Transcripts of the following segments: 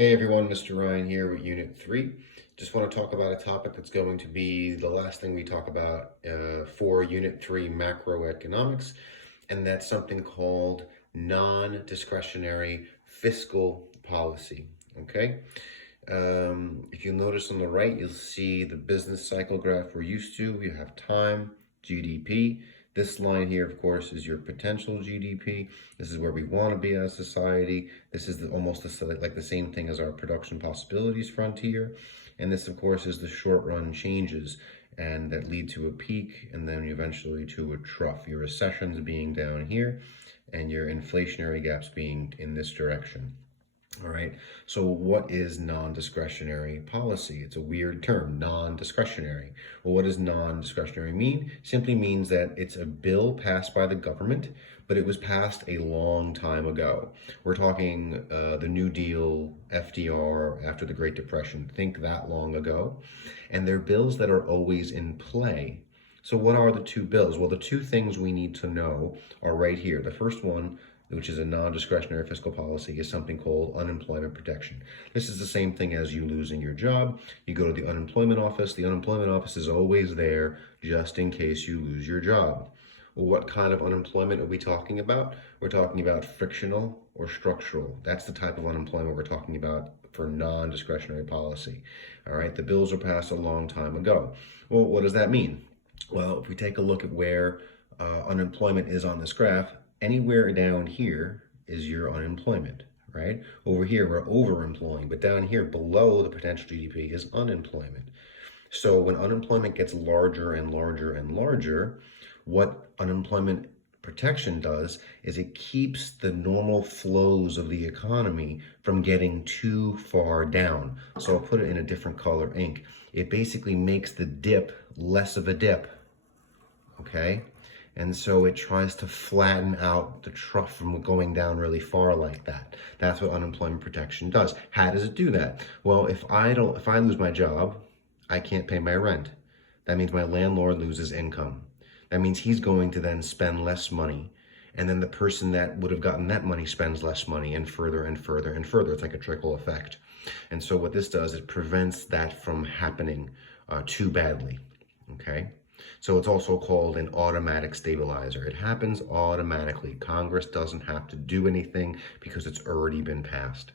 Hey everyone, Mr. Ryan here with Unit 3. Just want to talk about a topic that's going to be the last thing we talk about for Unit 3 macroeconomics, and that's something called non-discretionary fiscal policy. Okay? If you notice on the right, you'll see the business cycle graph we're used to. You have time, GDP. This line here, of course, is your potential GDP. This is where we want to be as a society. This is almost like the same thing as our production possibilities frontier. And this, of course, is the short run changes and that lead to a peak and then eventually to a trough. Your recessions being down here and your inflationary gaps being in this direction. All right. So what is non-discretionary policy? It's a weird term, non-discretionary. Well, what does non-discretionary mean? Simply means that it's a bill passed by the government, but it was passed a long time ago. We're talking the New Deal, FDR, after the Great Depression. Think that long ago. And they're bills that are always in play. So what are the two bills? Well, the two things we need to know are right here. The first one, which is a non-discretionary fiscal policy, is something called unemployment protection. This is the same thing as you losing your job. You go to the unemployment office. The unemployment office is always there just in case you lose your job. Well, what kind of unemployment are we talking about? We're talking about frictional or structural. That's the type of unemployment we're talking about for non-discretionary policy. All right, the bills were passed a long time ago. Well, what does that mean? Well, if we take a look at where unemployment is on this graph, anywhere down here is your unemployment, right? Over here, we're overemploying, but down here below the potential GDP is unemployment. So when unemployment gets larger and larger and larger, what unemployment protection does is it keeps the normal flows of the economy from getting too far down. So I'll put it in a different color ink. It basically makes the dip less of a dip, okay? And so it tries to flatten out the trough from going down really far like that. That's what unemployment protection does. How does it do that? Well, if I lose my job, I can't pay my rent. That means my landlord loses income. That means he's going to then spend less money. And then the person that would have gotten that money spends less money and further and further and further. It's like a trickle effect. And so what this does, it prevents that from happening too badly, okay? So it's also called an automatic stabilizer. It happens automatically. Congress doesn't have to do anything because it's already been passed.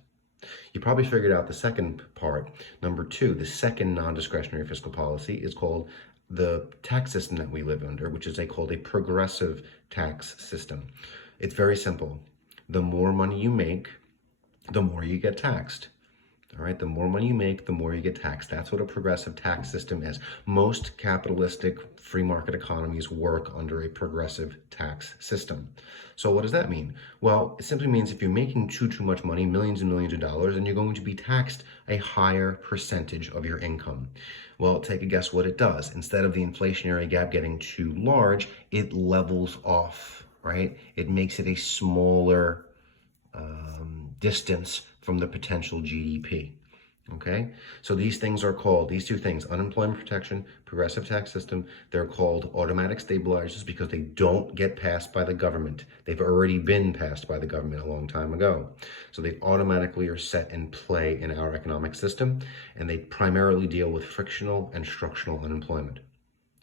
You probably figured out the second part. Number two, the second non-discretionary fiscal policy is called the tax system that we live under, which is called a progressive tax system. It's very simple. The more money you make, the more you get taxed. All right, the more money you make, the more you get taxed. That's what a progressive tax system is. Most capitalistic free market economies work under a progressive tax system. So what does that mean? Well, it simply means if you're making too much money, millions and millions of dollars, then you're going to be taxed a higher percentage of your income. Well, take a guess what it does. Instead of the inflationary gap getting too large, it levels off, right? It makes it a smaller distance from the potential GDP. Okay, so these two things, unemployment protection, progressive tax system, they're called automatic stabilizers because they don't get passed by the government. They've already been passed by the government a long time ago. So they automatically are set in play in our economic system, and they primarily deal with frictional and structural unemployment.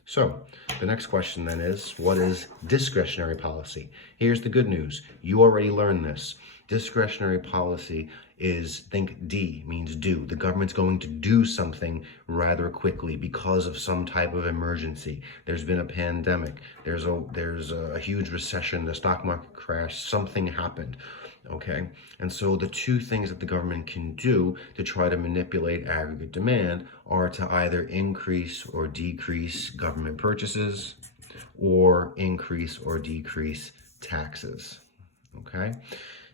So the next question then is, what is discretionary policy? Here's the good news. You already learned this. Discretionary policy is, think D, means do. The government's going to do something rather quickly because of some type of emergency. There's been a pandemic. There's a huge recession, the stock market crashed, something happened. Okay, and so the two things that the government can do to try to manipulate aggregate demand are to either increase or decrease government purchases or increase or decrease taxes. Okay,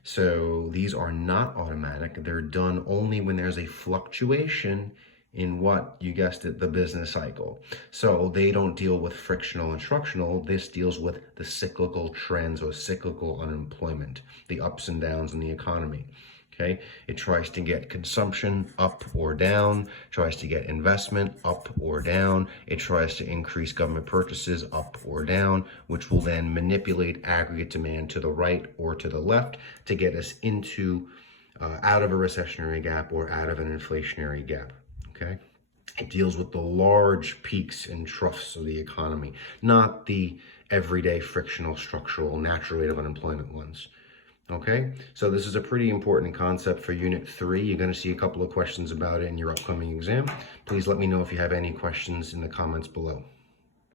so these are not automatic. They're done only when there's a fluctuation in what, you guessed it, the business cycle. So they don't deal with frictional and structural. This deals with the cyclical trends or cyclical unemployment, the ups and downs in the economy. Okay, it tries to get consumption up or down, tries to get investment up or down, it tries to increase government purchases up or down, which will then manipulate aggregate demand to the right or to the left to get us into out of a recessionary gap or out of an inflationary gap, okay? It deals with the large peaks and troughs of the economy, not the everyday frictional, structural, natural rate of unemployment ones. Okay, so this is a pretty important concept for Unit 3. You're going to see a couple of questions about it in your upcoming exam. Please let me know if you have any questions in the comments below.